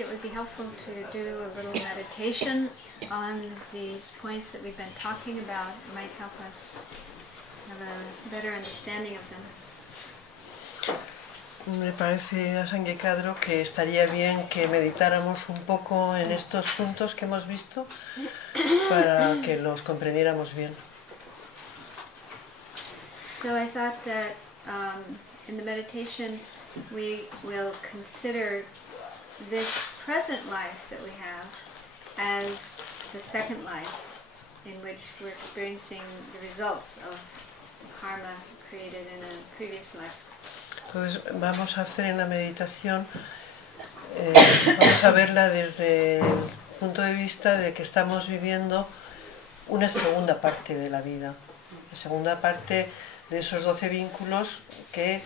maybe it would be helpful to do a little meditation on these points that we've been talking about. It might help us have a better understanding of them. Me parece a Sangye Khadro que estaría bien que meditáramos un poco en estos puntos que hemos visto para que los comprendiéramos bien. So I thought that in the meditation we will consider this present life that we have as the second life in which we're experiencing the results of the karma created in a previous life. Entonces vamos a hacer en la meditación, vamos a verla desde el punto de vista de que estamos viviendo una segunda parte de la vida, la segunda parte de esos 12 vínculos que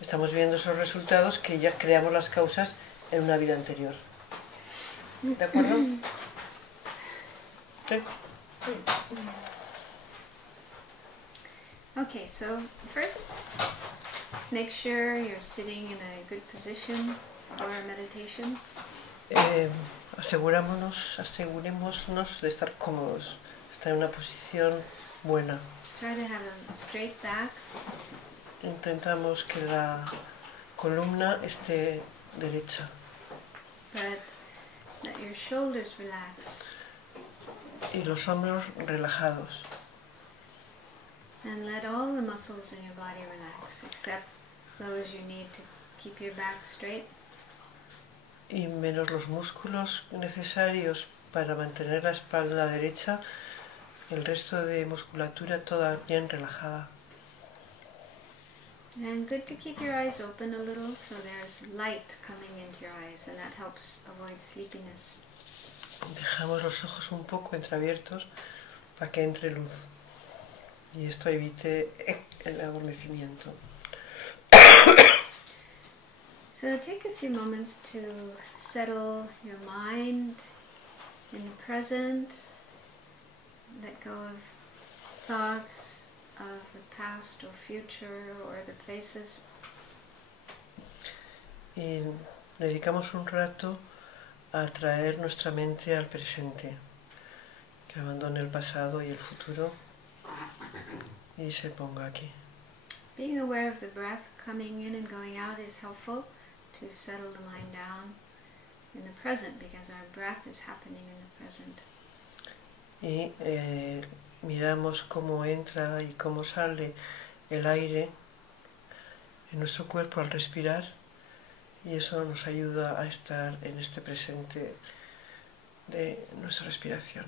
estamos viendo esos resultados que ya creamos las causas en una vida anterior. ¿De acuerdo? ¿Sí? Okay, so first, make sure you're sitting in a good position for meditation. Asegurémonos de estar cómodos, estar en una posición buena. Try to have a straight back. Intentamos que la columna esté derecha. But let your shoulders relax. Y los hombros relajados. And let all the muscles in your body relax, except those you need to keep your back straight. Y menos los músculos necesarios para mantener la espalda derecha, el resto de musculatura toda bien relajada. And good to keep your eyes open a little so there's light coming into your eyes, and that helps avoid sleepiness. Dejamos los ojos un poco entreabiertos para que entre luz y esto evite el adormecimiento. So take a few moments to settle your mind in the present, let go of thoughts of the past or future or the places. Y dedicamos un rato a traer nuestra mente al presente, que abandone el pasado y el futuro y se ponga aquí. Being aware of the breath coming in and going out is helpful to settle the mind down in the present, because our breath is happening in the present. Y miramos cómo entra y cómo sale el aire en nuestro cuerpo al respirar, y eso nos ayuda a estar en este presente de nuestra respiración.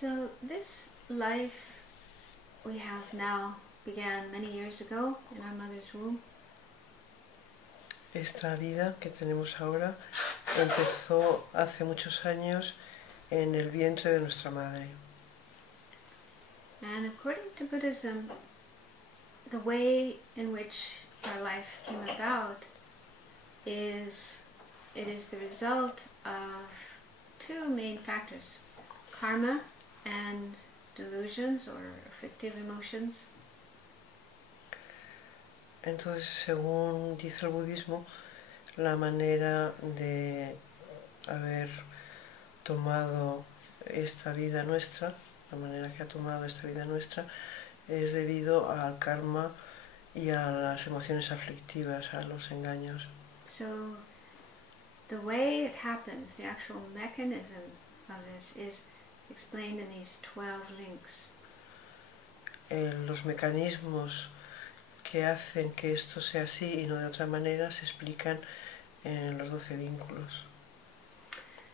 So this life we have now began many years ago in our mother's womb. Esta vida que tenemos ahora empezó hace muchos años en el vientre de nuestra madre. And according to Buddhism, the way in which our life came about is the result of two main factors: karma and delusions or fictive emotions. Entonces, según dice el budismo, la manera de haber tomado esta vida nuestra, la manera que ha tomado esta vida nuestra, es debido al karma y a las emociones aflictivas, a los engaños. So the way it happens, the actual mechanism of this is explained in these 12 links. Los mecanismos que hacen que esto sea así y no de otra manera se explican en los 12 vínculos.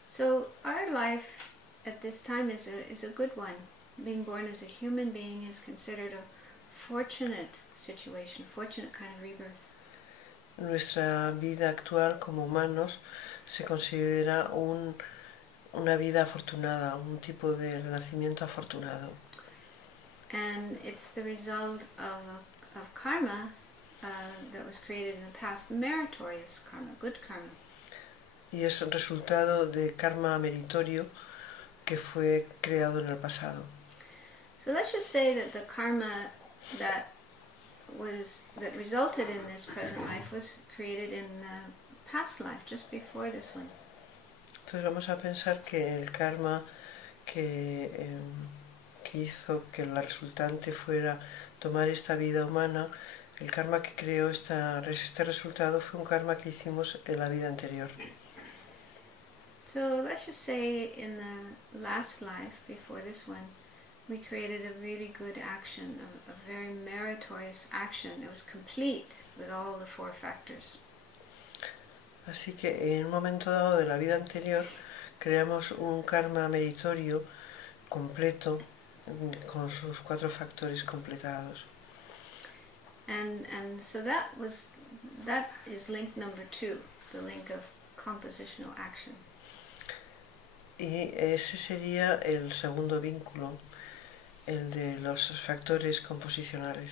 So our life at this time is a good one. Being born as a human being is considered a fortunate situation, fortunate kind of rebirth. Nuestra vida actual como humanos se considera una vida afortunada, un tipo de renacimiento afortunado. And it's the result of karma that was created in the past, meritorious karma, good karma. Y es el resultado de karma meritorio que fue creado en el pasado. So let's just say that the karma that resulted in this present life was created in the past life, just before this one. Entonces vamos a pensar que el karma que hizo que la resultante fuera tomar esta vida humana, el karma que creó este resultado fue un karma que hicimos en la vida anterior. So let's just say in the last life, before this one, we created a really good action, a very meritorious action. It was complete with all the 4 factors. Así que en un momento dado de la vida anterior creamos un karma meritorio completo con sus 4 factores completados. And so that is link number 2, the link of compositional action. Y ese sería el segundo vínculo, el de los factores composicionales.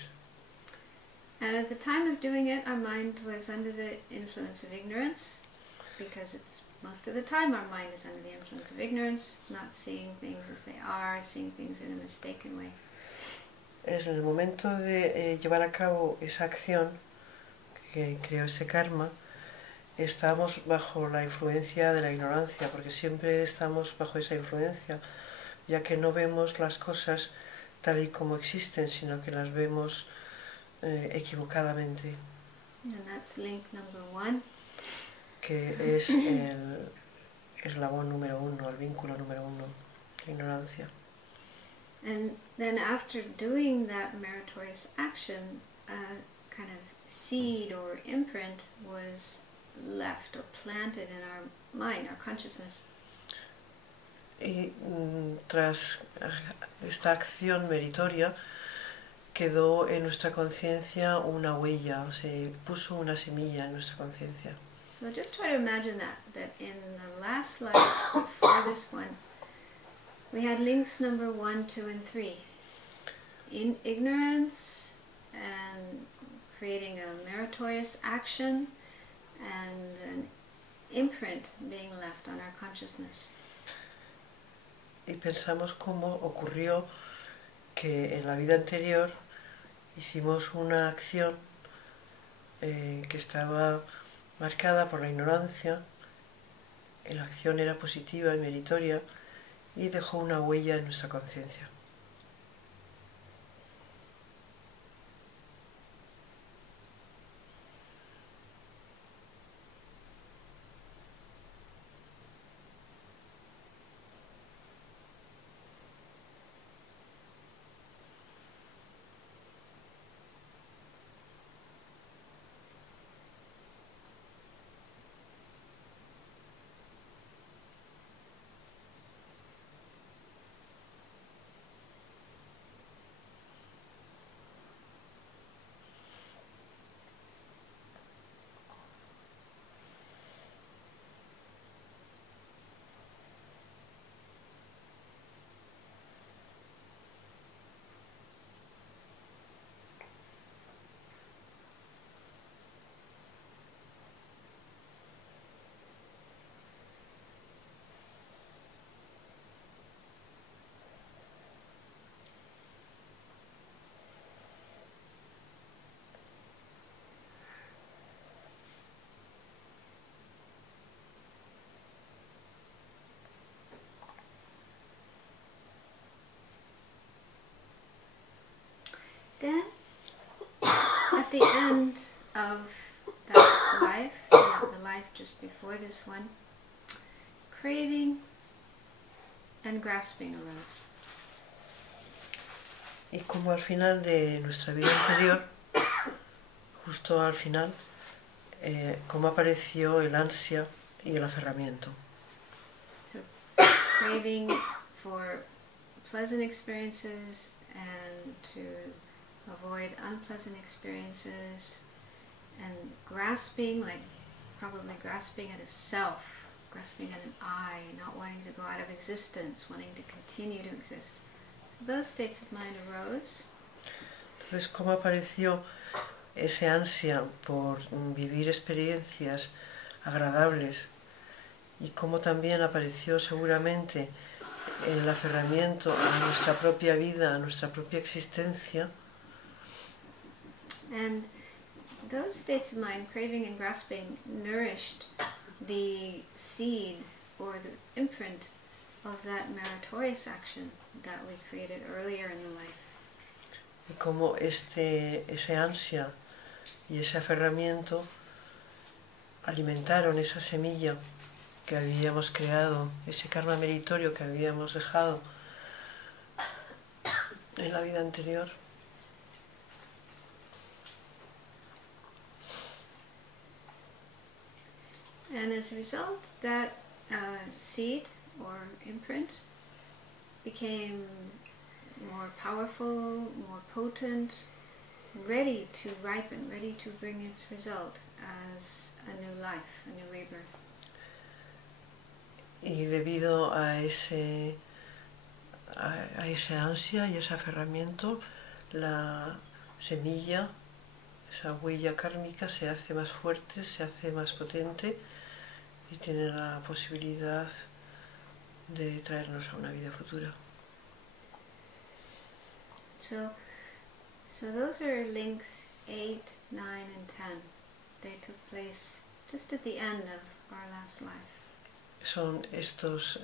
And at the time of doing it, our mind was under the influence of ignorance, because it's most of the time our mind is under the influence of ignorance, not seeing things as they are, seeing things in a mistaken way. Es en el momento de llevar a cabo esa acción que creó ese karma, estamos bajo la influencia de la ignorancia, porque siempre estamos bajo esa influencia, ya que no vemos las cosas tal y como existen, sino que las vemos equivocadamente. And that's link number 1. Que es el eslabón número 1, el vínculo número 1, la ignorancia. And then after doing that meritorious action, a kind of seed or imprint was left or planted in our mind, our consciousness. Y tras esta acción meritoria quedó en nuestra conciencia una huella, se puso una semilla en nuestra conciencia. So just try to imagine that in the last life before this one, we had links number 1, 2, and 3. In ignorance and creating a meritorious action and an imprint being left on our consciousness. Y pensamos cómo ocurrió que en la vida anterior hicimos una acción que estaba marcada por la ignorancia, la acción era positiva y meritoria y dejó una huella en nuestra conciencia. the end of that life, the life just before this one, craving and grasping arose. Y como al final de nuestra vida anterior, justo al final, cómo apareció el ansia y el aferramiento. So, craving for pleasant experiences and to avoid unpleasant experiences, and grasping, like probably grasping at a self, grasping at an I, not wanting to go out of existence, wanting to continue to exist. So those states of mind arose. Entonces, ¿cómo apareció ese ansia por vivir experiencias agradables? Y cómo también apareció seguramente el aferramiento a nuestra propia vida, a nuestra propia existencia. And those states of mind, craving and grasping, nourished the seed or the imprint of that meritorious action that we created earlier in the life. Y cómo ese ansia y ese aferramiento alimentaron esa semilla que habíamos creado, ese karma meritorio que habíamos dejado en la vida anterior. And as a result, that seed or imprint became more powerful, more potent, ready to ripen, ready to bring its result as a new life, a new rebirth. Y debido a ese ansia y ese aferramiento, la semilla, esa huella kármica se hace más fuerte, se hace más potente y tiene la posibilidad de traernos a una vida futura. So those are links 8, 9, and 10. They took place just at the end of our last life. Son estos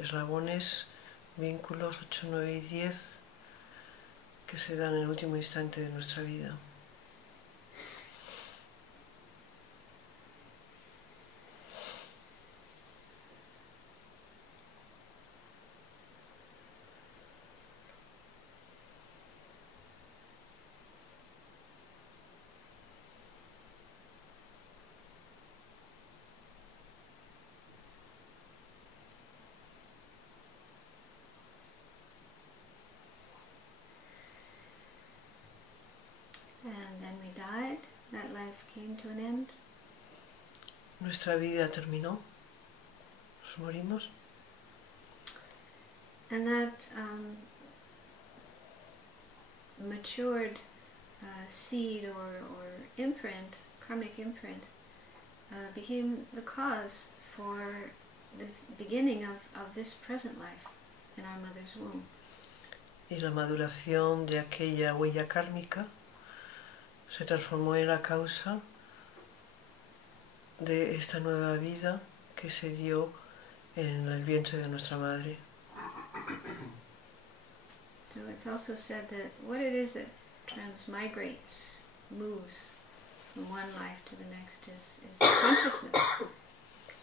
eslabones, vínculos 8, 9 y 10 que se dan en el último instante de nuestra vida. And then we died. That life came to an end. Nuestra vida terminó, nos morimos. And that matured seed or imprint, karmic imprint, became the cause for the beginning of this present life in our mother's womb. Y la maduración de aquella huella kármica se transformó en la causa de esta nueva vida que se dio en el vientre de nuestra madre. So it's also said that what it is that transmigrates, moves from one life to the next is the consciousness,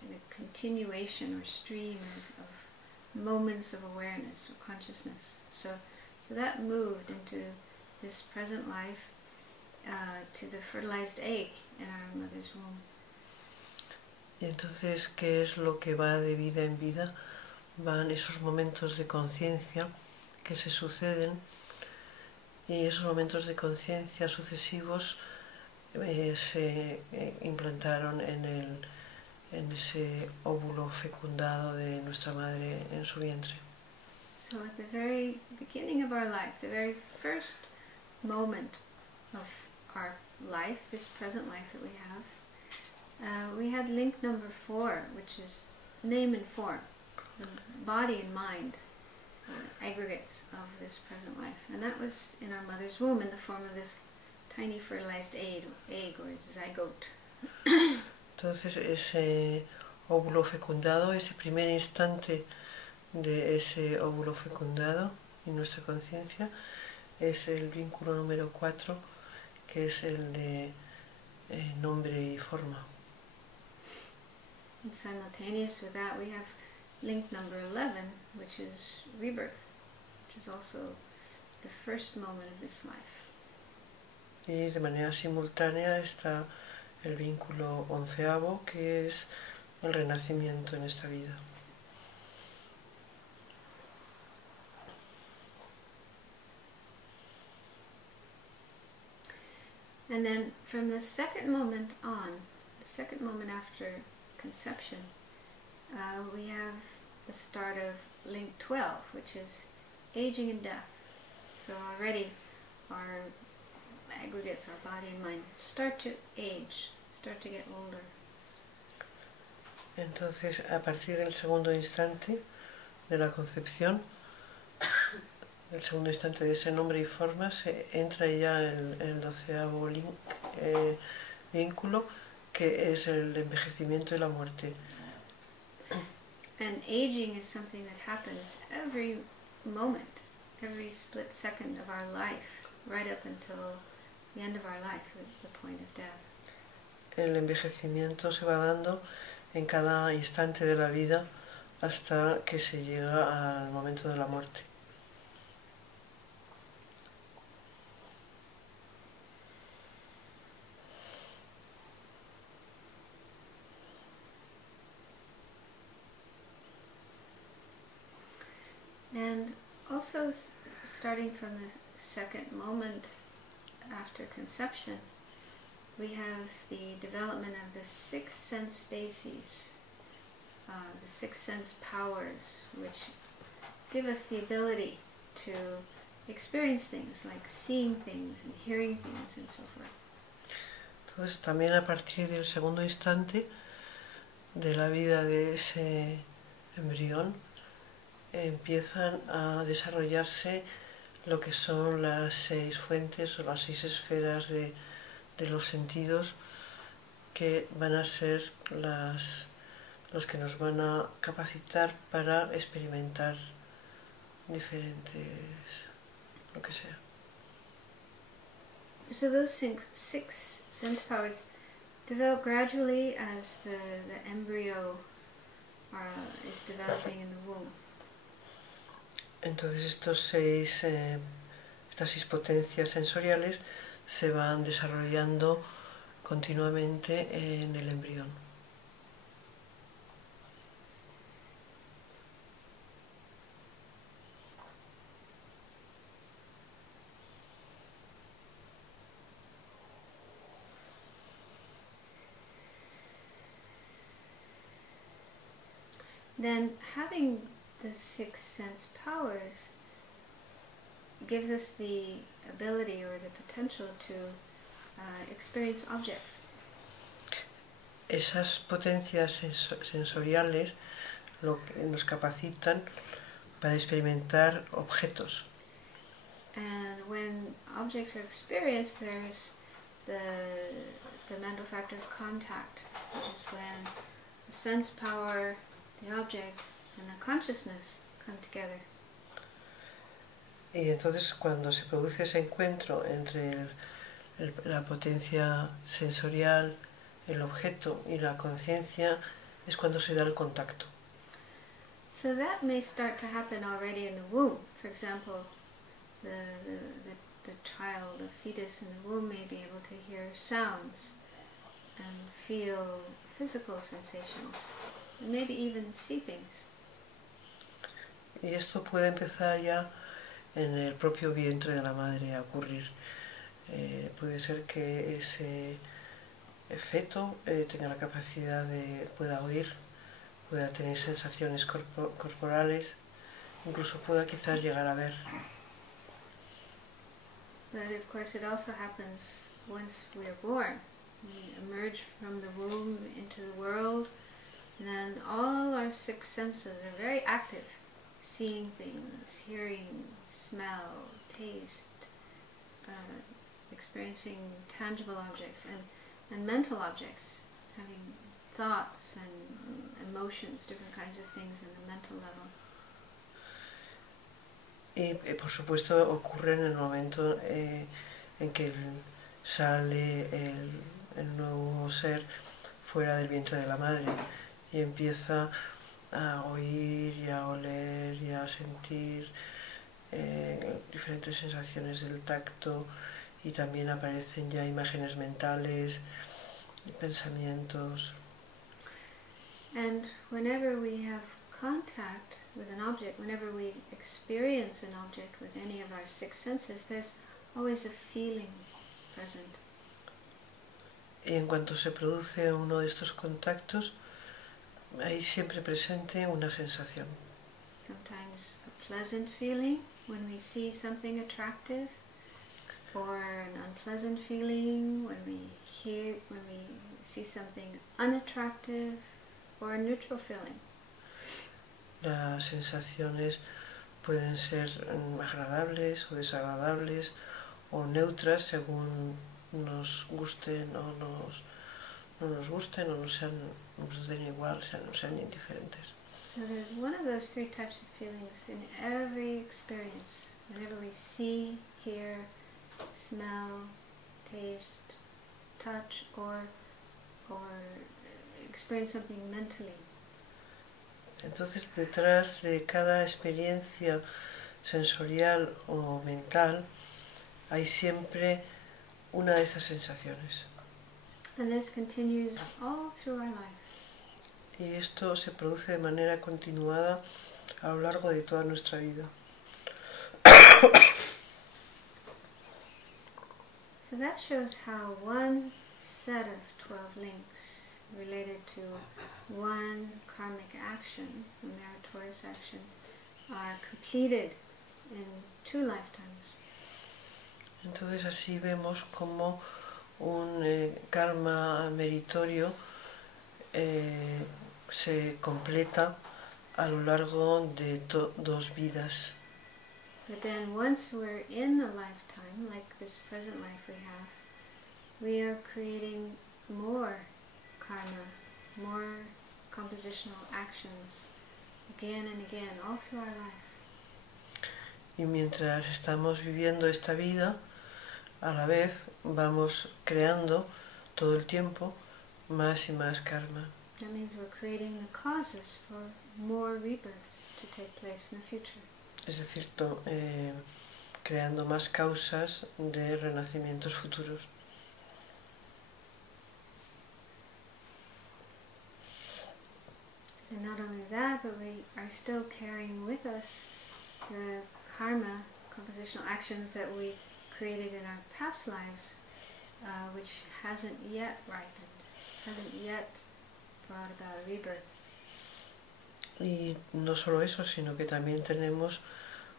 the continuation or stream of moments of awareness or consciousness. So that moved into this present life, to the fertilized egg in our mother's womb. Y entonces, ¿qué es lo que va de vida en vida? Van esos momentos de conciencia que se suceden, y esos momentos de conciencia sucesivos se implantaron en ese óvulo fecundado de nuestra madre en su vientre. So at the very beginning of our life, the very first moment of our life, this present life that we have, we had link number 4, which is name and form, the body and mind, aggregates of this present life. And that was in our mother's womb in the form of this tiny fertilized egg or zygote. Entonces ese óvulo fecundado, ese primer instante de ese óvulo fecundado en nuestra conciencia, es el vínculo número 4, que es el de nombre y forma. And simultaneous with that, we have link number 11, which is rebirth, which is also the first moment of this life. Y de manera simultánea está el vínculo 11avo, que es el renacimiento en esta vida. And then from the second moment on, the second moment after conception, we have the start of link 12, which is aging and death. So already our aggregates, our body and mind, start to age, start to get older. Entonces, a partir del segundo instante de la concepción, el segundo instante de ese nombre y forma, se entra ya el 12avo vínculo, que es el envejecimiento y la muerte. And aging is something that happens every moment, every split second of our life, right up until the end of our life, the point of death. El envejecimiento se va dando en cada instante de la vida hasta que se llega al momento de la muerte. And also, starting from the second moment after conception, we have the development of the six sense bases, the six sense powers, which give us the ability to experience things like seeing things and hearing things and so forth. Entonces, también a partir del segundo instante de la vida de ese embrión, empiezan a desarrollarse lo que son las 6 fuentes o las 6 esferas de los sentidos, que van a ser los que nos van a capacitar para experimentar diferentes, lo que sea. So those six sense powers develop gradually as the embryo is developing in the womb. Entonces estas 6 potencias sensoriales se van desarrollando continuamente en el embrión. Then having the six sense powers gives us the ability or the potential to experience objects. Esas potencias sensoriales nos capacitan para experimentar objetos. And when objects are experienced, there's the mental factor of contact, which is when the sense power, the object, and the consciousness come together. Y entonces cuando se produce ese encuentro entre la potencia sensorial, el objeto y la conciencia, es cuando se da el contacto. So that may start to happen already in the womb. For example, the child, the fetus in the womb may be able to hear sounds and feel physical sensations, and maybe even see things. Y esto puede empezar ya en el propio vientre de la madre a ocurrir. Puede ser que ese feto tenga la capacidad pueda oír, pueda tener sensaciones corporales, incluso pueda quizás llegar a ver. But of course it also happens once we are born. We emerge from the womb into the world, and then all our six senses are very active. Seeing things, hearing, smell, taste, experiencing tangible objects and mental objects, having thoughts and emotions, different kinds of things in the mental level. Y por supuesto ocurre en el momento en que sale el nuevo ser fuera del vientre de la madre y empieza a oír y a oler y a sentir diferentes sensaciones del tacto, y también aparecen ya imágenes mentales y pensamientos. And whenever we have contact with an object, whenever we experience an object with any of our six senses, there's always a feeling present. Y en cuanto se produce uno de estos contactos, hay siempre presente una sensación. Sometimes a pleasant feeling when we see something attractive, or an unpleasant feeling when we see something unattractive, or a neutral feeling. Las sensaciones pueden ser agradables o desagradables o neutras según nos gusten o no nos gusten o nos den igual, o sean indiferentes. So there's one of those three types of feelings in every experience. Whenever we see, hear, smell, taste, touch, or experience something mentally. Entonces, detrás de cada experiencia sensorial o mental hay siempre una de esas sensaciones. And this continues all through our life. Y esto se produce de manera continuada a lo largo de toda nuestra vida. So that shows how one set of 12 links related to one karmic action, a meritorious action, are completed in 2 lifetimes. Entonces así vemos como un karma meritorio se completa a lo largo de 2 vidas. But then once we're in a lifetime, like this present life we are creating more karma, more compositional actions, again and again, all through our life. Y mientras estamos viviendo esta vida, a la vez vamos creando todo el tiempo más y más karma. That means we're creating the causes for more rebirths to take place in the future. Es decir, creando más causas de renacimientos futuros. And not only that, but we are still carrying with us the karma, compositional actions that we created in our past lives, which hasn't yet ripened, hasn't yet brought about a rebirth. Y no solo eso, sino que también tenemos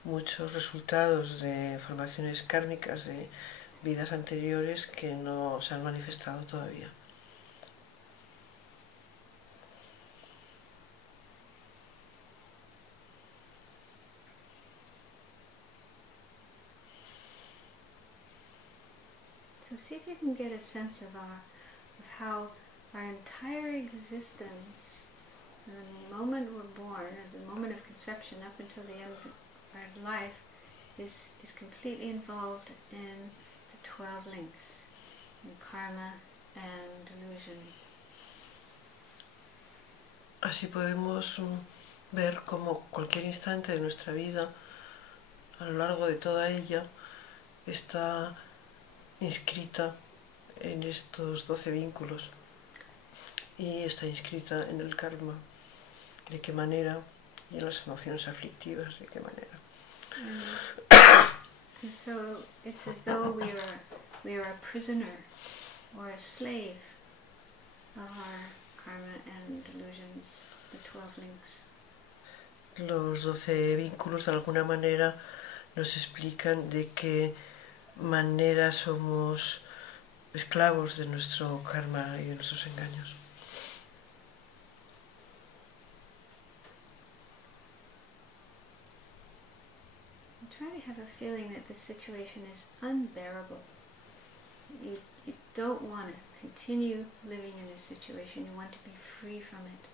muchos resultados de formaciones kármicas de vidas anteriores que no se han manifestado todavía. So see if you can get a sense of how our entire existence, from the moment we're born, at the moment of conception up until the end of our life, is completely involved in the 12 links, in karma and delusion. Así podemos ver cómo cualquier instante de nuestra vida, a lo largo de toda ella, está inscrita en estos 12 vínculos y está inscrita en el karma. ¿De qué manera? Y en las emociones aflictivas, ¿de qué manera? And so it's as though we are a prisoner or a slave of our karma and delusions, the 12 links. Los 12 vínculos de alguna manera nos explican de qué manera somos esclavos de nuestro karma y de nuestros engaños. I'm trying to have a feeling that this situation is unbearable. You don't want to continue living in a situation, you want to be free from it.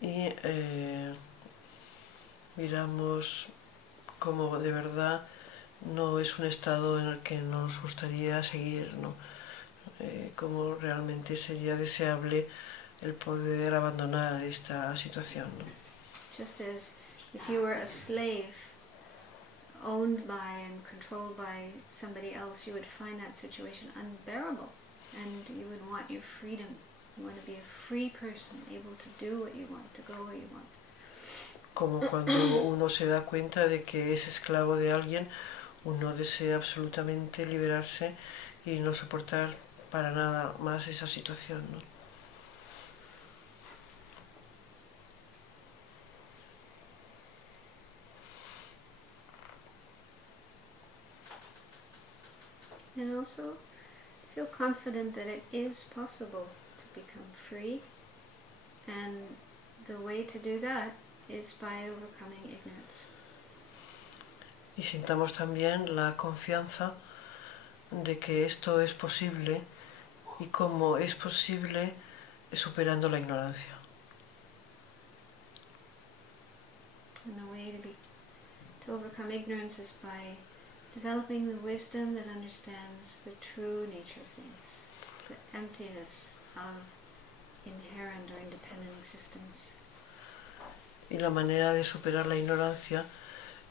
Y miramos cómo de verdad no es un estado en el que nos gustaría seguir, ¿no? Como realmente sería deseable el poder abandonar esta situación, ¿no? Just as if you were a slave owned by and controlled by somebody else, you would find that situation unbearable and you would want your freedom. You want to be a free person, able to do what you want, to go where you want. Como cuando uno se da cuenta de que es esclavo de alguien, uno desea absolutamente liberarse y no soportar para nada más esa situación, ¿no? And also feel confident that it is possible to become free, and the way to do that is by overcoming ignorance. Y sintamos también la confianza de que esto es posible y cómo es posible superando la ignorancia. And the way to overcome ignorance is by developing the wisdom that understands the true nature of things, the emptiness of inherent or independent existence. Y la manera de superar la ignorancia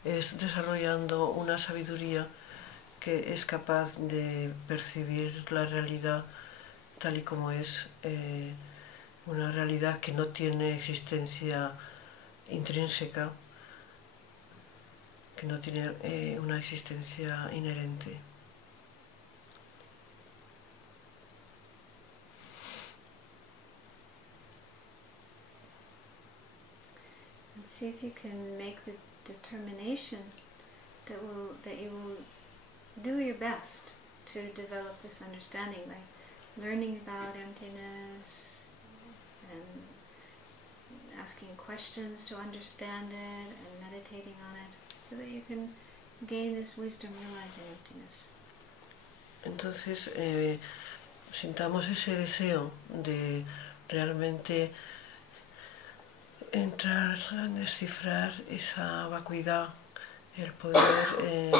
es desarrollando una sabiduría que es capaz de percibir la realidad tal y como es, una realidad que no tiene existencia intrínseca, que no tiene una existencia inherente. And see if you can make the determination that you will do your best to develop this understanding by learning about emptiness and asking questions to understand it and meditating on it, so that you can gain this wisdom realizing emptiness. Entonces, sintamos ese deseo de realmente entrar a descifrar esa vacuidad, el poder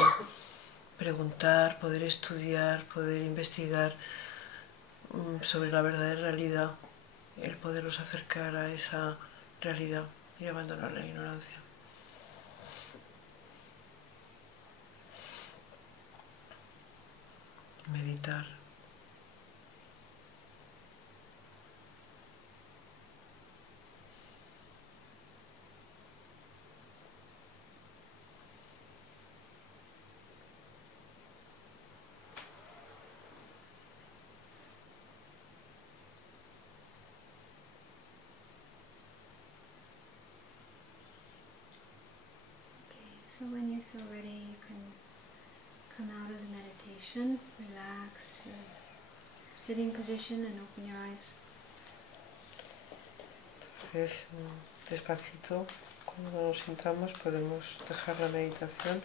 preguntar, poder estudiar, poder investigar sobre la verdadera realidad, el poderlos acercar a esa realidad y abandonar la ignorancia. Meditar. So when you feel ready, you can come out of the meditation, relax your sitting position and open your eyes. Entonces, despacito, cuando nos sintamos, podemos dejar la meditación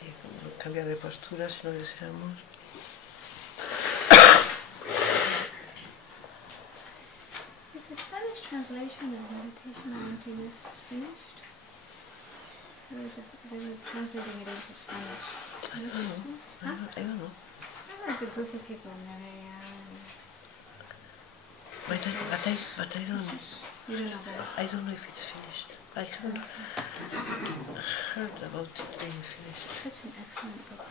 y cambiar de postura si lo deseamos. Is the Spanish translation of meditation on emptiness finished? Or is it, they were translating it into Spanish? I don't know. Huh? I don't know. There's a group of people in there. But I don't know. You don't know that? I don't know if it's finished. I haven't heard about it being finished. Such an excellent book.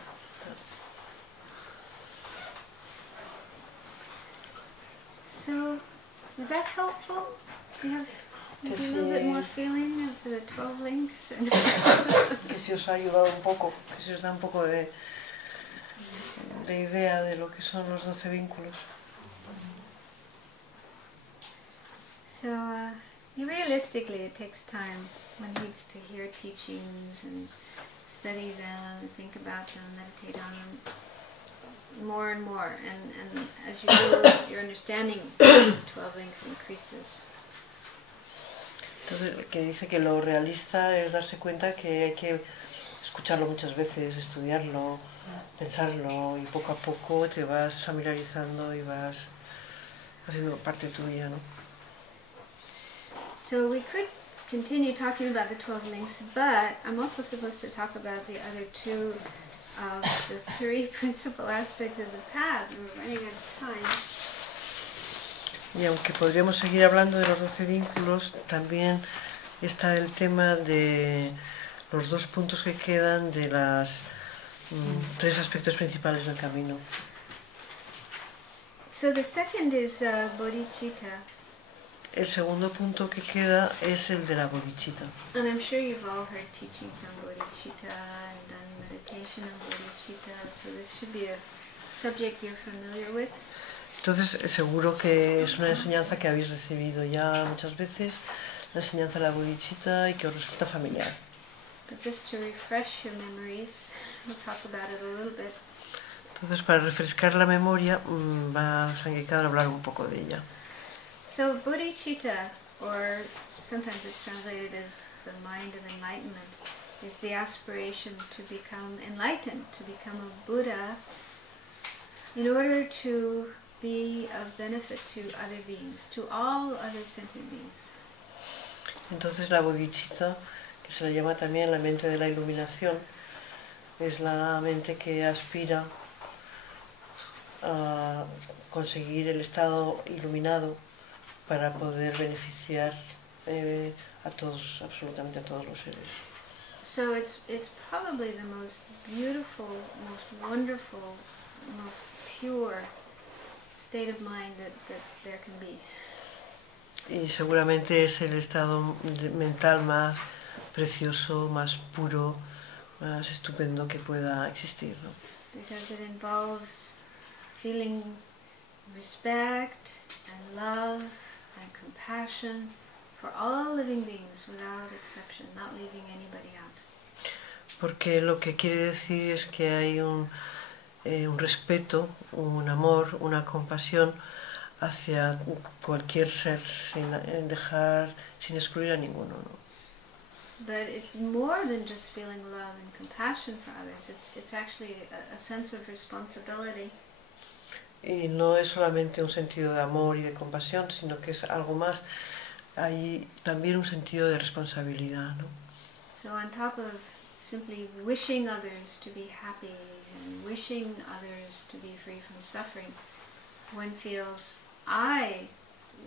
So, was that helpful? Do you have maybe a little bit more feeling of the 12 links? Que si os ha ayudado un poco, que si os da un poco de idea de lo que son los 12 vínculos. So, realistically, it takes time. One needs to hear teachings and study them, think about them, meditate on them more and more. And as you go, your understanding of 12 links increases. Entonces, que dice que lo realista es darse cuenta que hay que escucharlo muchas veces, estudiarlo, pensarlo, y poco a poco te vas familiarizando y vas haciendo parte tuya, ¿no? So we could continue talking about the 12 links, but I'm also supposed to talk about the other two of the three principal aspects of the path. We're running out of time. Y aunque podríamos seguir hablando de los 12 vínculos, también está el tema de los dos puntos que quedan de las tres aspectos principales del camino. So the second is Bodhichitta. El segundo punto que queda es el de la Bodhichitta. And I'm sure you've all heard teachings on Bodhichitta and done meditation on Bodhichitta, so this should be a subject you're familiar with. Entonces seguro que es una enseñanza que habéis recibido ya muchas veces, la enseñanza de la Bodhichitta, y que os resulta familiar. But just to refresh your memories, we'll talk about it a little bit. Entonces, para refrescar la memoria, va Sangye Khadro a hablar un poco de ella. So Bodhichitta, or sometimes it's translated as the mind of enlightenment, is the aspiration to become enlightened, to become a Buddha, in order to be of benefit to other beings, to all other sentient beings. Entonces la Bodhichitta, que se le llama también la mente de la iluminación, es la mente que aspira a conseguir el estado iluminado para poder beneficiar a todos, absolutamente a todos los seres. So it's probably the most beautiful, most wonderful, most pure state of mind that there can be. Y seguramente es el estado mental más precioso, más puro, más estupendo que pueda existir, ¿no? Because it involves feeling respect and love and compassion for all living beings without exception, not leaving anybody out. Porque lo que quiere decir es que hay un respeto, un amor, una compasión hacia cualquier ser sin excluir a ninguno, ¿no? But it's more than just feeling love and compassion for others. It's actually a sense of responsibility. Y no es solamente un sentido de amor y de compasión, sino que es algo más. Hay también un sentido de responsabilidad, ¿no? So on top of simply wishing others to be happy and wishing others to be free from suffering, one feels, I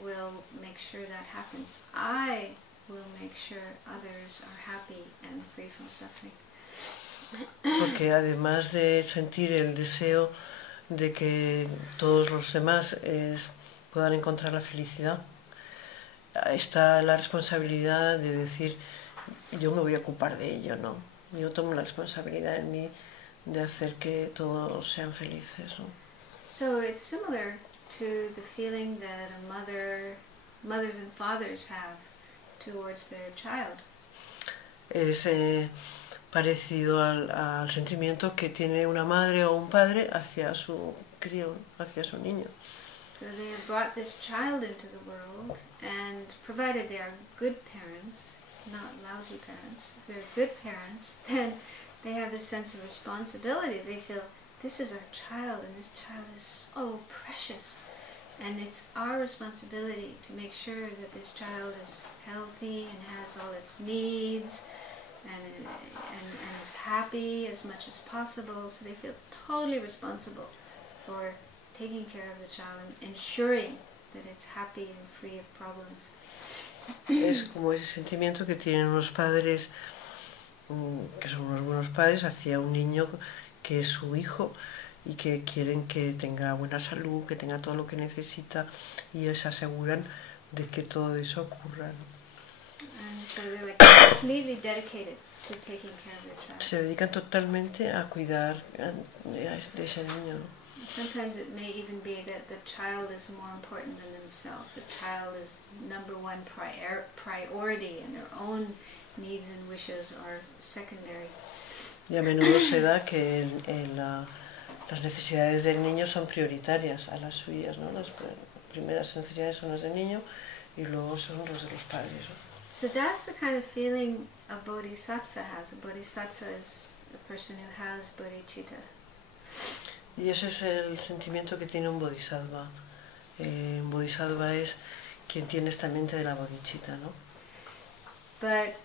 will make sure that happens. I will make sure others are happy and free from suffering. Porque además de sentir el deseo de que todos los demás puedan encontrar la felicidad, está la responsabilidad de decir, yo me voy a ocupar de ello, ¿no? Yo tomo la responsabilidad en mí de hacer que todos sean felices, ¿no? So it's similar to the feeling that mothers and fathers have towards their child. Es parecido al sentimiento que tiene una madre o un padre hacia su crío, hacia su niño. So they have brought this child into the world, and provided they are good parents, not lousy parents, if they're good parents, then they have this sense of responsibility. They feel, this is our child, and this child is so precious. And it's our responsibility to make sure that this child is healthy and has all its needs and is happy as much as possible. So they feel totally responsible for taking care of the child and ensuring that it's happy and free of problems. Es como ese sentimiento que tienen unos padres, que son unos buenos padres, hacia un niño que es su hijo y que quieren que tenga buena salud, que tenga todo lo que necesita, y ellos se aseguran de que todo eso ocurra, ¿no? And so they're like completely dedicated to taking care of their child. Se dedican totalmente a cuidar de ese niño, ¿no? Sometimes it may even be that the child is more important than themselves. The child is number one priority, and their own needs and wishes are secondary. Y a menudo se da que las necesidades del niño son prioritarias a las suyas, ¿no? Las primeras necesidades son las del niño y luego son los de los padres, ¿no? So that's the kind of feeling a bodhisattva has. A bodhisattva is a person who has bodhicitta. Y ese es el sentimiento que tiene un bodhisattva. Un bodhisattva es quien tiene esta mente de la bodhicitta, ¿no? But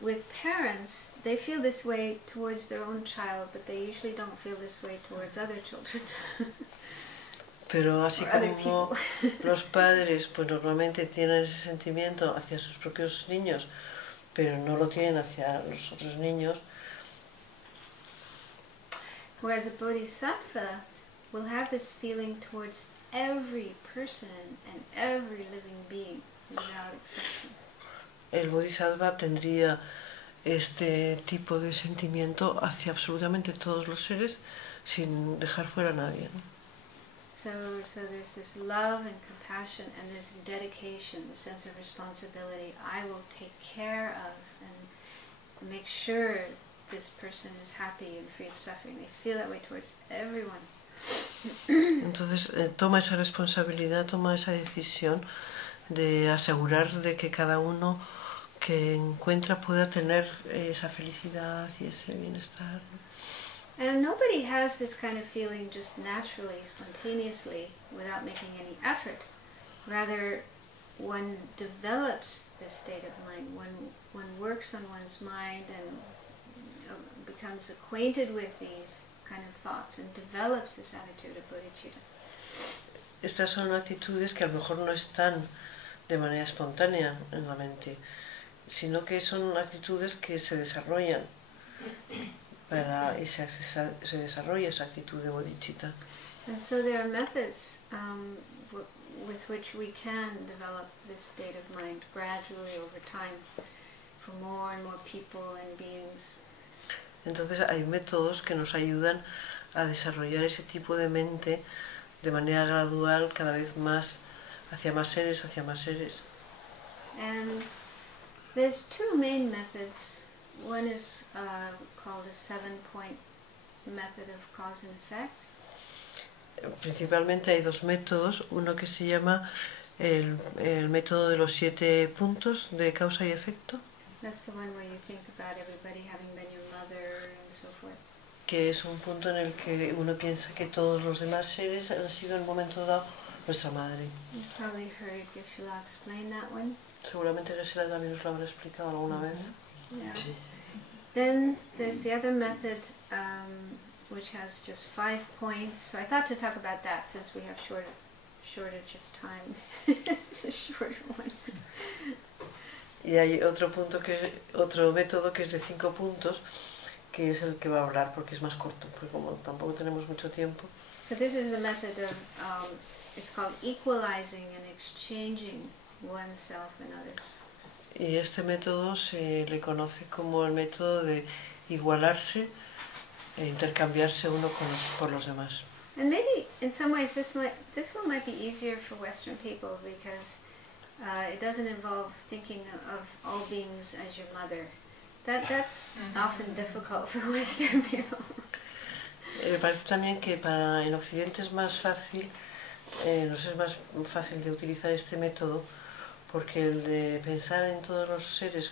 with parents, they feel this way towards their own child, but they usually don't feel this way towards other children. Pero así or other como people. los padres pues normalmente tienen ese sentimiento hacia sus propios niños, pero no lo tienen hacia los otros niños. Whereas a bodhisattva will have this feeling towards every person and every living being without exception. El bodhisattva tendría este tipo de sentimiento hacia absolutamente todos los seres sin dejar fuera a nadie, ¿no? So there's this love and compassion and this dedication, the sense of responsibility. I will take care of and make sure this person is happy and free of suffering. They feel that way towards everyone. Entonces toma esa responsabilidad, toma esa decisión de asegurar de que cada uno que encuentra pueda tener esa felicidad y ese bienestar, ¿no? And nobody has this kind of feeling just naturally, spontaneously, without making any effort. Rather, one develops this state of mind. One works on one's mind and becomes acquainted with these kind of thoughts and develops this attitude of bodhicitta. Estas son actitudes que a lo mejor no están de manera espontánea en la mente, sino que son actitudes que se desarrollan y se desarrolla esa actitud de bodhicitta. And so there are methods with which we can develop this state of mind gradually over time for more and more people and beings. Entonces hay métodos que nos ayudan a desarrollar ese tipo de mente de manera gradual, cada vez más, hacia más seres, hacia más seres. And there's two main methods. One is called a 7-point method of cause and effect. Principalmente hay dos métodos, uno que se llama el método de los 7 puntos de causa y efecto. That's the one where you think about everybody having been your mother and so forth. Que es un punto en el que uno piensa que todos los demás seres han sido en un momento dado nuestra madre. You've probably heard Geshe-la explain that one. Seguramente Geshe-la también os lo habrá explicado alguna vez. Yeah. Then there's the other method, which has just 5 points. So I thought to talk about that since we have shortage of time. It's a short one. Y hay otro método que es de 5 puntos, que es el que va a hablar porque es más corto, porque como tampoco tenemos mucho tiempo. So this is the method of, it's called equalizing and exchanging oneself and others. Y este método se le conoce como el método de igualarse e intercambiarse uno por los demás. And maybe in some ways this one might be easier for Western people because it doesn't involve thinking of all beings as your mother. That's often difficult for Western people. Me parece también que en Occidente es más fácil, nos es más fácil de utilizar este método, porque el de pensar en todos los seres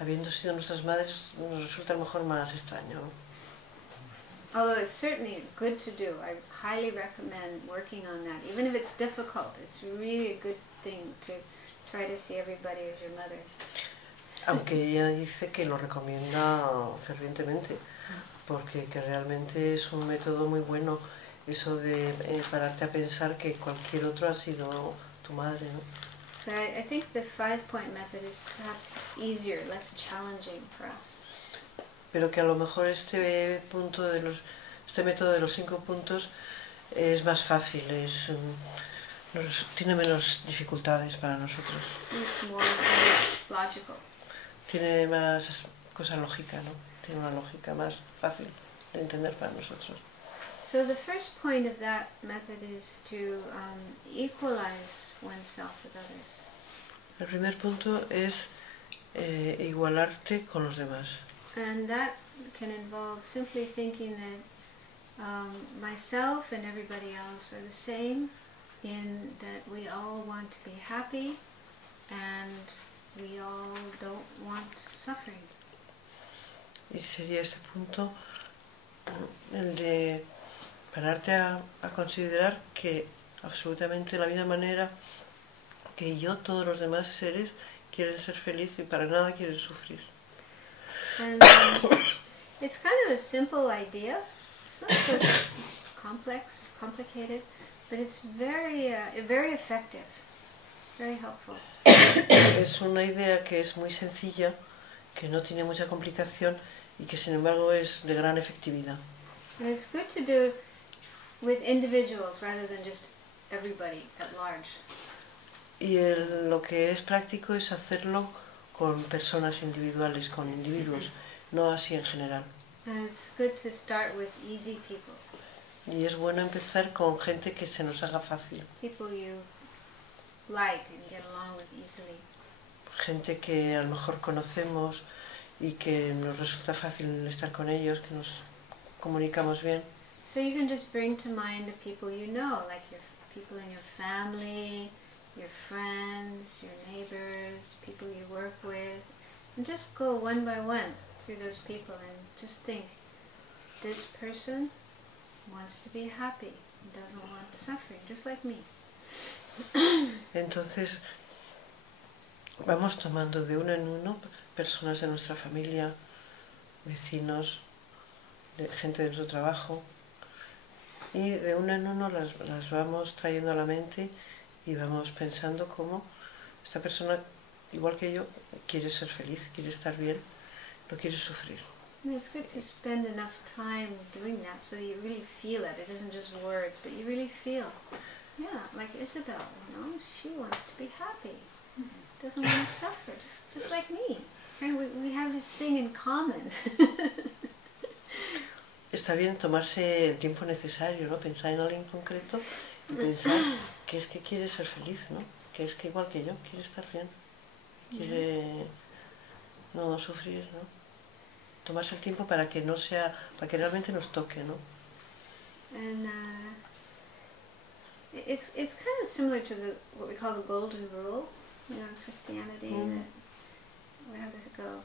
habiendo sido nuestras madres nos resulta a lo mejor más extraño, ¿no? Although it's certainly good to do. I highly recommend working on that. Even if it's difficult, it's really a good thing to try to see everybody as your mother. Aunque ella dice que lo recomienda fervientemente, porque que realmente es un método muy bueno eso de pararte a pensar que cualquier otro ha sido tu madre, ¿no? So I think the 5-point method is perhaps easier, less challenging for us. Pero que a lo mejor este método de los 5 puntos es más fácil, tiene menos dificultades para nosotros. It's more logical. Tiene más cosa lógica, ¿no? Tiene una lógica más fácil de entender para nosotros. So the first point of that method is to equalize oneself with others. El primer punto es igualarte con los demás. And that can involve simply thinking that myself and everybody else are the same in that we all want to be happy and we all don't want suffering. Y sería este punto el de pararte a considerar que absolutamente de la misma manera que yo, todos los demás seres quieren ser felices y para nada quieren sufrir. And it's kind of a simple idea, not so complex, complicated, but it's very effective, very helpful. Es una idea que es muy sencilla, que no tiene mucha complicación y que sin embargo es de gran efectividad. And it's good to do with individuals rather than just everybody at large. Y lo que es práctico es hacerlo con personas individuales, con individuos, no así en general. And it's good to start with easy people. Y es bueno empezar con gente que se nos haga fácil. People you like and get along with easily. Gente que a lo mejor conocemos y que nos resulta fácil estar con ellos, que nos comunicamos bien. So you can just bring to mind the people you know, like your people in your family, your friends, your neighbors, people you work with, and just go one by one through those people and just think, this person wants to be happy, doesn't want suffering, just like me. Entonces vamos tomando de uno en uno personas de nuestra familia, vecinos, gente de nuestro trabajo, y de uno en uno las vamos trayendo a la mente y vamos pensando cómo esta persona, igual que yo, quiere ser feliz, quiere estar bien, no quiere sufrir. And it's good to spend enough time doing that so that you really feel it. It isn't just words, but you really feel. Yeah, like Isabel, she wants to be happy. Doesn't want to suffer, just like me. And we have this thing in common. Está bien tomarse el tiempo necesario, ¿no? Pensar en alguien concreto y pensar que es que quiere ser feliz, ¿no? Que es que igual que yo, quiere estar bien, quiere no sufrir, ¿no? Tomarse el tiempo para que no sea, para que realmente nos toque, ¿no? And it's kind of similar to what we call the golden rule, in Christianity. How does it go?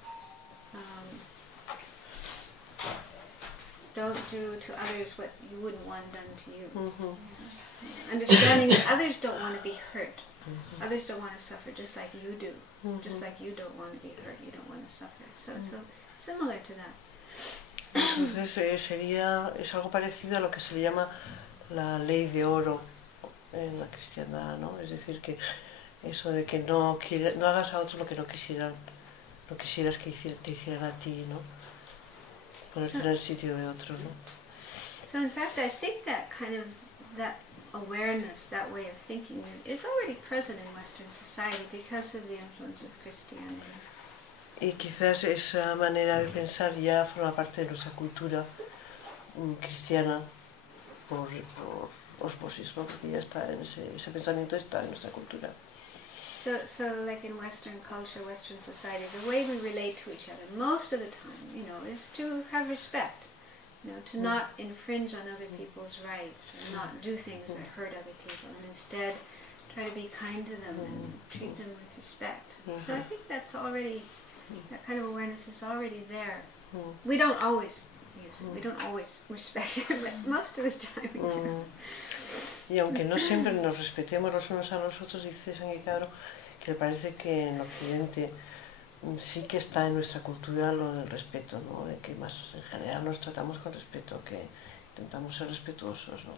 Don't do to others what you wouldn't want done to you. Understanding that others don't want to be hurt. Others don't want to suffer just like you do. Just like you don't want to be hurt, you don't want to suffer. So similar to that. Entonces es algo parecido a lo que se le llama la ley de oro en la cristiandad, ¿no? Es decir, que eso de que no hagas a otros lo que no quisieras que te hicieran a ti, ¿no? Ponerte en el sitio de otro, ¿no? So in fact, I think that awareness, that way of thinking, is already present in Western society because of the influence of Christianity. Y quizás esa manera de pensar ya forma parte de nuestra cultura cristiana por osmosis, ¿no? Porque ya está en ese pensamiento está en nuestra cultura. So like in Western culture, Western society, the way we relate to each other most of the time, is to have respect, to not infringe on other people's rights and not do things that hurt other people, and instead try to be kind to them and treat them with respect. So I think that's already, that kind of awareness is already there. We don't always use it, we don't always respect it, but most of the time we do. Y aunque no siempre nos respetemos los unos a los otros, dice Sangye Khadro que le parece que en Occidente sí que está en nuestra cultura lo del respeto, ¿no? De que más en general nos tratamos con respeto, que intentamos ser respetuosos, ¿no?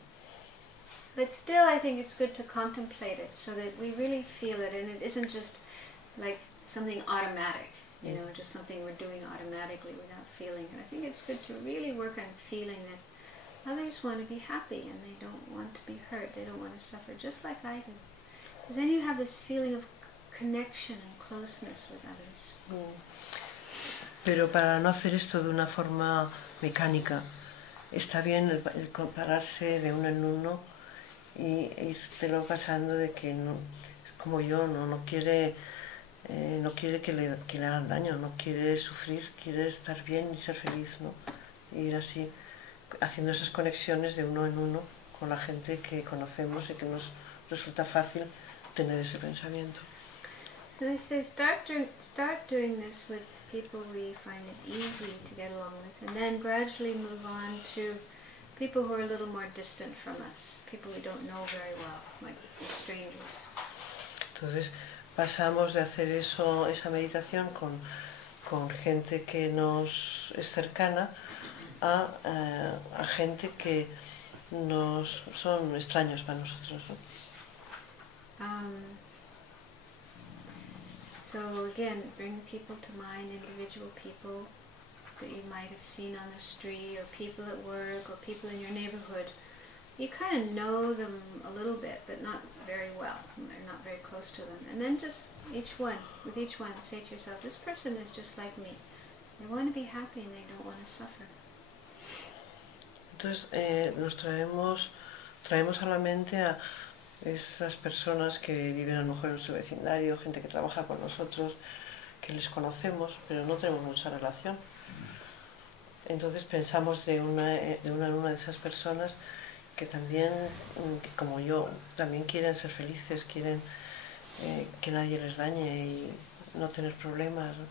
But still, I think it's good to contemplate it so that we really feel it, and it isn't just like something automatic, just something we're doing automatically without feeling. And I think it's good to really work on feeling that others want to be happy and they don't want to be hurt, they don't want to suffer, just like I do. Because then you have this feeling of connection and closeness with others. Pero para no hacer esto de una forma mecánica, está bien el compararse de uno en uno y irte pasando de que no, es como yo, no quiere que le hagan daño, no quiere sufrir, quiere estar bien y ser feliz, ¿no? Ir así, haciendo esas conexiones de uno en uno con la gente que conocemos y que nos resulta fácil tener ese pensamiento. So they say start doing this with people we find it easy to get along with, and then gradually move on to people who are a little more distant from us, people we don't know very well, like strangers. Entonces pasamos de hacer esa meditación con gente que nos es cercana a gente que son extraños para nosotros, ¿no? So again, bring people to mind, individual people that you might have seen on the street, or people at work, or people in your neighborhood. You kind of know them a little bit, but not very well. They're not very close to them. And then just with each one, say to yourself, this person is just like me. They want to be happy and they don't want to suffer. Entonces nos traemos a la mente a esas personas que viven a lo mejor en nuestro vecindario, gente que trabaja con nosotros, que les conocemos, pero no tenemos mucha relación. Entonces pensamos de una de esas personas que también, que como yo, también quieren ser felices, quieren que nadie les dañe y no tener problemas, ¿no?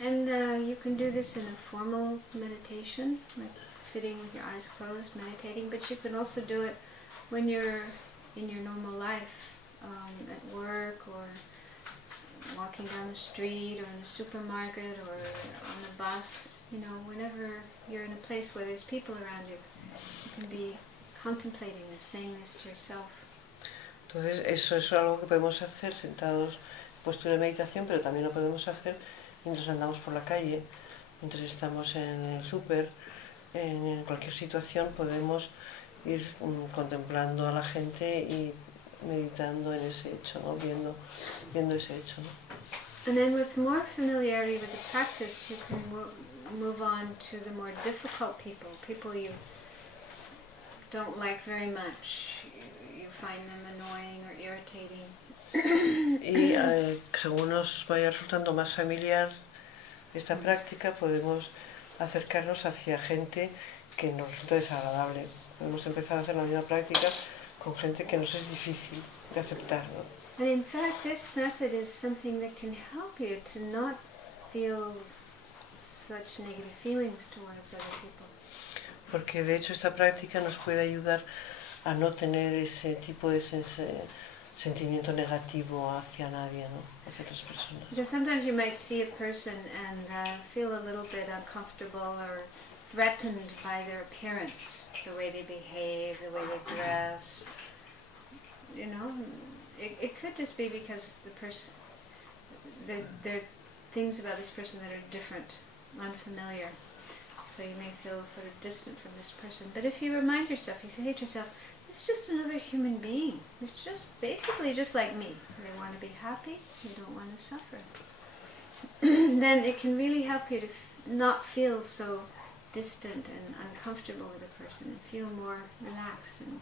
And you can do this in a formal meditation, like sitting with your eyes closed, meditating, but you can also do it when you're in your normal life, at work, or walking down the street, or in the supermarket, or on the bus. You know, whenever you're in a place where there's people around you, you can be contemplating this, saying this to yourself. Entonces eso es algo que podemos hacer sentados, puesto de meditación, pero también lo podemos hacer mientras andamos por la calle, mientras estamos en el súper, en cualquier situación podemos ir contemplando a la gente y meditando en ese hecho, ¿no? viendo ese hecho, ¿no? And then with more familiarity with the practice, you can move on to the more difficult people you don't like very much, you find them annoying or irritating. Y según nos vaya resultando más familiar esta práctica, podemos acercarnos hacia gente que nos resulta desagradable. Podemos empezar a hacer la misma práctica con gente que nos es difícil de aceptar, ¿no? And in fact, this method is something that can help you to not feel such negative feelings towards other people. Porque de hecho esta práctica nos puede ayudar a no tener ese tipo de sentimiento negativo hacia nadie, ¿no? Hacia otras personas. Because sometimes you might see a person and feel a little bit uncomfortable or threatened by their appearance, the way they behave, the way they dress. You know, it could just be because the person, there are things about this person that are different, unfamiliar. So you may feel sort of distant from this person. But if you remind yourself, you say to yourself, it's just another human being. It's just basically just like me. They want to be happy, they don't want to suffer. Then it can really help you to not feel so distant and uncomfortable with a person and feel more relaxed and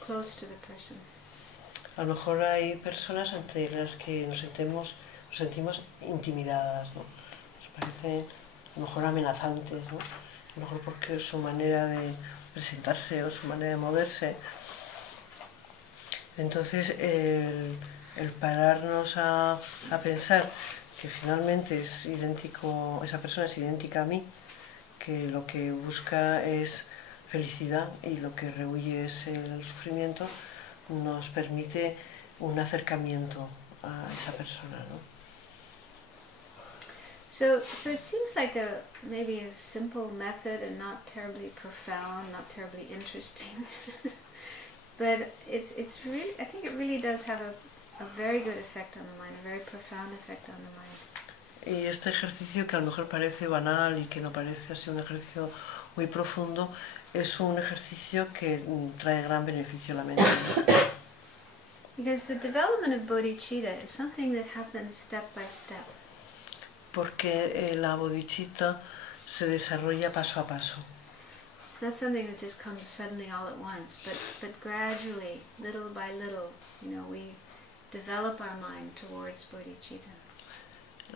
close to the person. A lo mejor hay personas ante las que nos sentimos intimidadas, ¿no? Nos parecen a lo mejor amenazantes, ¿no? A lo mejor porque su manera de presentarse o su manera de moverse. Entonces el pararnos a pensar que finalmente es idéntico, esa persona es idéntica a mí, que lo que busca es felicidad y lo que rehuye es el sufrimiento, nos permite un acercamiento a esa persona, ¿no? So it seems like maybe a simple method and not terribly profound, not terribly interesting. But it's really, I think it really does have a very good effect on the mind, a very profound effect on the mind. Y este ejercicio, que a lo mejor parece banal y que no parece así un ejercicio muy profundo, es un ejercicio que trae gran beneficio a la mente. Because the development of bodhicitta is something that happens step by step. Porque la bodhichitta se desarrolla paso a paso. It's not something that just comes suddenly all at once, but gradually, little by little, you know, we develop our mind towards bodhicitta.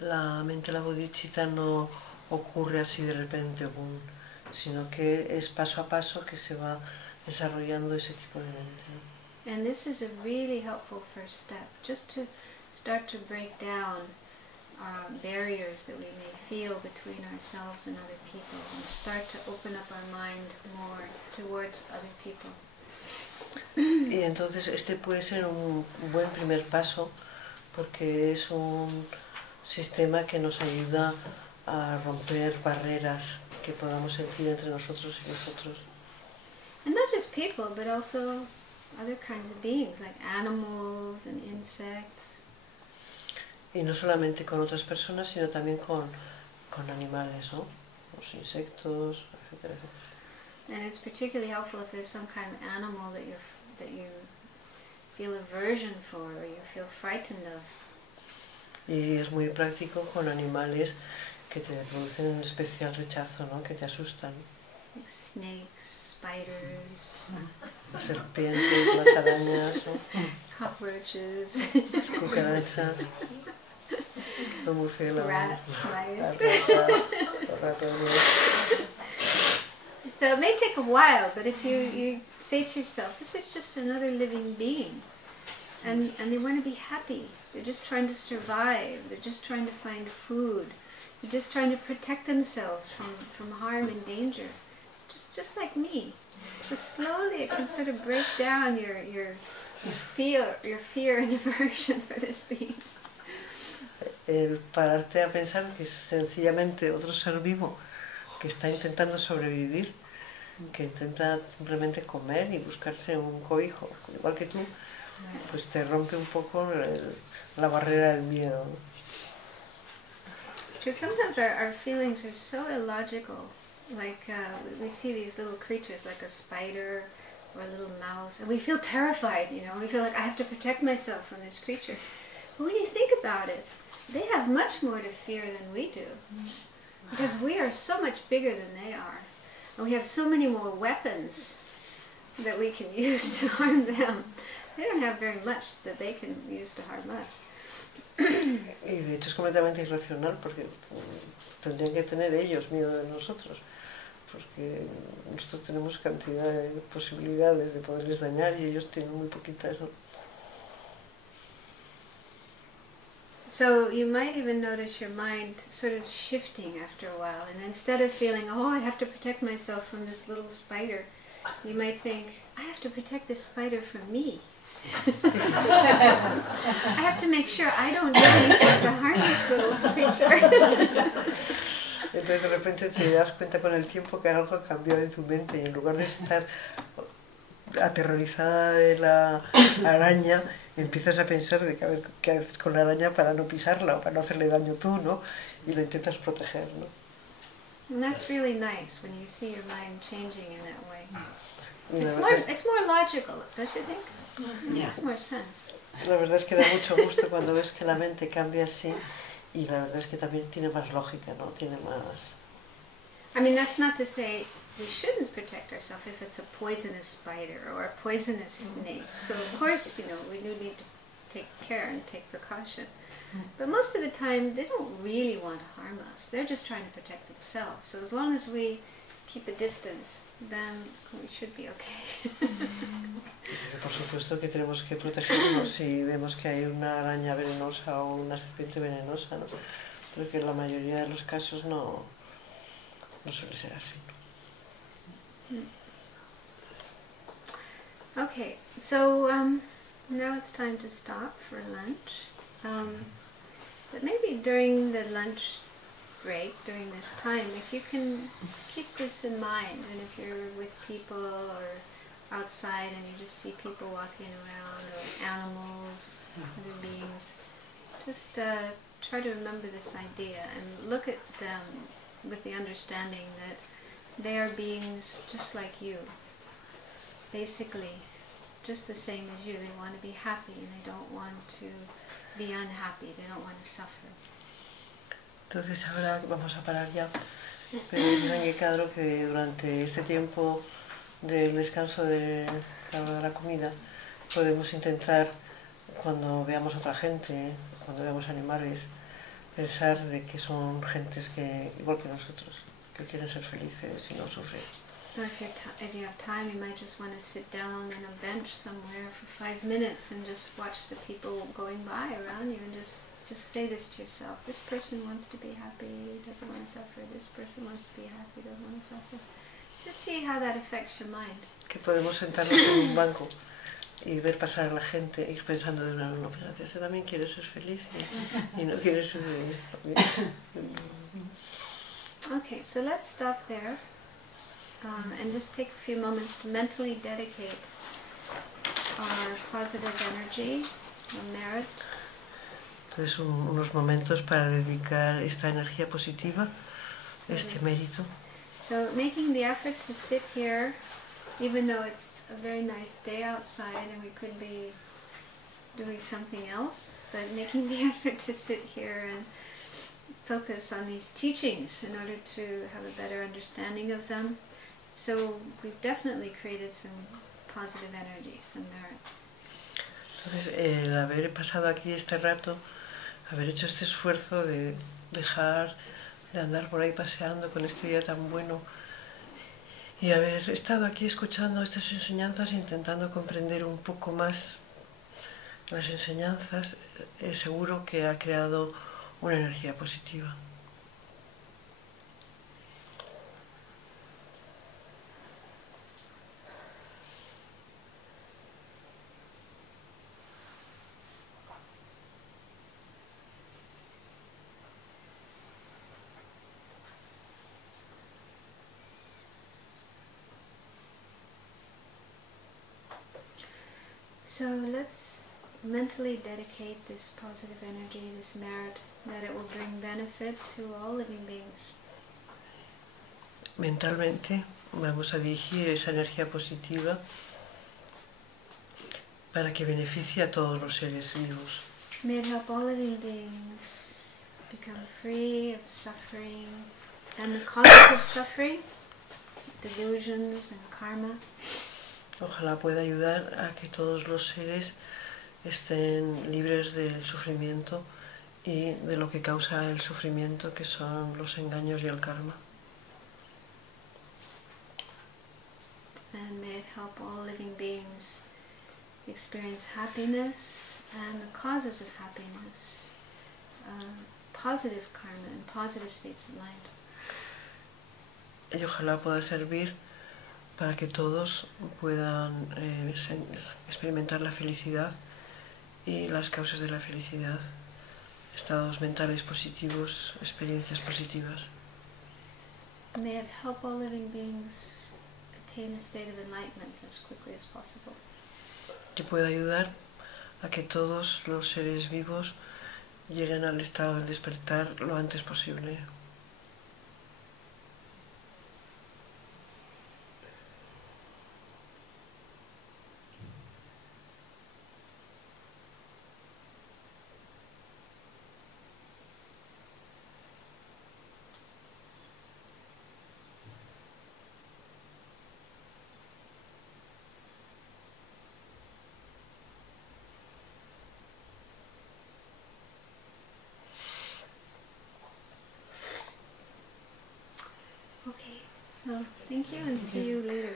La mente de la bodhichitta no ocurre así de repente, sino que es paso a paso que se va desarrollando ese tipo de mente, ¿no? And this is a really helpful first step, just to start to break down barriers that we may feel between ourselves and other people, and start to open up our mind more towards other people. Y entonces este puede ser un buen primer paso porque es un sistema que nos ayuda a romper barreras que podamos sentir entre nosotros y nosotros. And not just people, but also other kinds of beings, like animals and insects. Y no solamente con otras personas, sino también con animales, ¿no? Los insectos, etcétera, etcétera. And it's particularly helpful if there's some kind of animal that you feel aversion for or you feel frightened of. Y es muy práctico con animales que te producen un especial rechazo, ¿no? Que te asustan. Like snakes, spiders, Las serpientes, las arañas, ¿no? cockroaches, Las cucarachas, los murciélagos, rats, las mice. ratas, los ratones. So it may take a while, but if you say to yourself, this is just another living being, and they want to be happy. They're just trying to survive. They're just trying to find food. They're just trying to protect themselves from harm and danger. Just like me. So slowly it can sort of break down your fear and aversion for this being. El pararte a pensar que es sencillamente otro ser vivo que está intentando sobrevivir, que intenta simplemente comer y buscarse un cobijo, igual que tú, pues te rompe un poco la barrera del miedo. Because sometimes our feelings are so illogical. Like we see these little creatures like a spider or a little mouse and we feel terrified, you know, we feel like I have to protect myself from this creature. But when you think about it, they have much more to fear than we do. Because we are so much bigger than they are. And we have so many more weapons that we can use to harm them. They don't have very much that they can use to harm us. Y de hecho es completamente irracional porque tendrían que tener ellos miedo de nosotros, porque nosotros tenemos cantidad de posibilidades de poderles dañar y ellos tienen muy poquitas, ¿no? So you might even notice your mind sort of shifting after a while, and instead of feeling, oh, I have to protect myself from this little spider, you might think, I have to protect this spider from me. I have to make sure I don't do anything to harm this little creature. Entonces de repente te das cuenta con el tiempo que algo cambió en tu mente y en lugar de estar aterrorizada de la araña, empiezas a pensar de que a ver qué haces con la araña para no pisarla o para no hacerle daño tú, ¿no? Y la intentas proteger, ¿no? And that's really nice when you see your mind changing in that way. Y It's more logical, don't you think? Yeah. It makes more sense. la verdad es que da mucho gusto cuando ves que la mente cambia así y la verdad es que también tiene más lógica, ¿no? Tiene más... I mean, that's not to say we shouldn't protect ourselves if it's a poisonous spider or a poisonous snake. So of course, you know, we do need to take care and take precaution. But most of the time, they don't really want to harm us. They're just trying to protect themselves. So as long as we keep a distance, then we should be okay. Por supuesto que tenemos que protegernos si vemos que hay una araña venenosa o una serpiente venenosa, ¿no? Pero que en la mayoría de los casos no suele ser así. Okay, so now it's time to stop for lunch. But maybe during the lunch break, during this time, if you can keep this in mind, and if you're with people or outside and you just see people walking around or animals, other beings, just try to remember this idea and look at them with the understanding that they are beings just like you. Basically, just the same as you. They want to be happy and they don't want to be unhappy. They don't want to suffer. Entonces ahora vamos a parar ya. Pero dice Sangye Khadro que durante este tiempo del descanso de la hora de la comida podemos intentar, cuando veamos a otra gente, cuando veamos animales, pensar de que son gentes que, igual que nosotros, que quieren ser felices y no sufrir. Or if you have time, you might just want to sit down on a bench somewhere for 5 minutes and just watch the people going by around you and just say this to yourself. This person wants to be happy, doesn't want to suffer. This person wants to be happy, doesn't want to suffer. Just see how that affects your mind. Que podemos sentarnos en un banco y ver pasar a la gente, ir pensando de una no, fíjate, este también quiere ser feliz y no quiere sufrir esto. Okay, so let's stop there and just take a few moments to mentally dedicate our positive energy, our merit. Entonces unos momentos para dedicar esta energía positiva, este mérito. So making the effort to sit here, even though it's a very nice day outside and we could be doing something else, but making the effort to sit here and focus on these teachings in order to have a better understanding of them. So we've definitely created some positive energy, some merit. Entonces el haber pasado aquí este rato, haber hecho este esfuerzo de dejar de andar por ahí paseando con este día tan bueno y haber estado aquí escuchando estas enseñanzas e intentando comprender un poco más las enseñanzas, seguro que ha creado una energía positiva. So let's mentally dedicate this positive energy, this merit, that it will bring benefit to all living beings. Mentalmente vamos a dirigir esa energía positiva para que beneficie a todos los seres vivos. May it help all living beings become free of suffering and the causes of suffering, delusions and karma. Ojalá pueda ayudar a que todos los seres estén libres del sufrimiento y de lo que causa el sufrimiento, que son los engaños y el karma. And may it help all living beings experience happiness and the causes of happiness, positive karma and positive states of mind. Y ojalá pueda servir para que todos puedan experimentar la felicidad y las causas de la felicidad, estados mentales positivos, experiencias positivas. May it help all living beings attain a state of enlightenment as quickly as possible. Que pueda ayudar a que todos los seres vivos lleguen al estado del despertar lo antes posible. Okay, so thank you and see you later.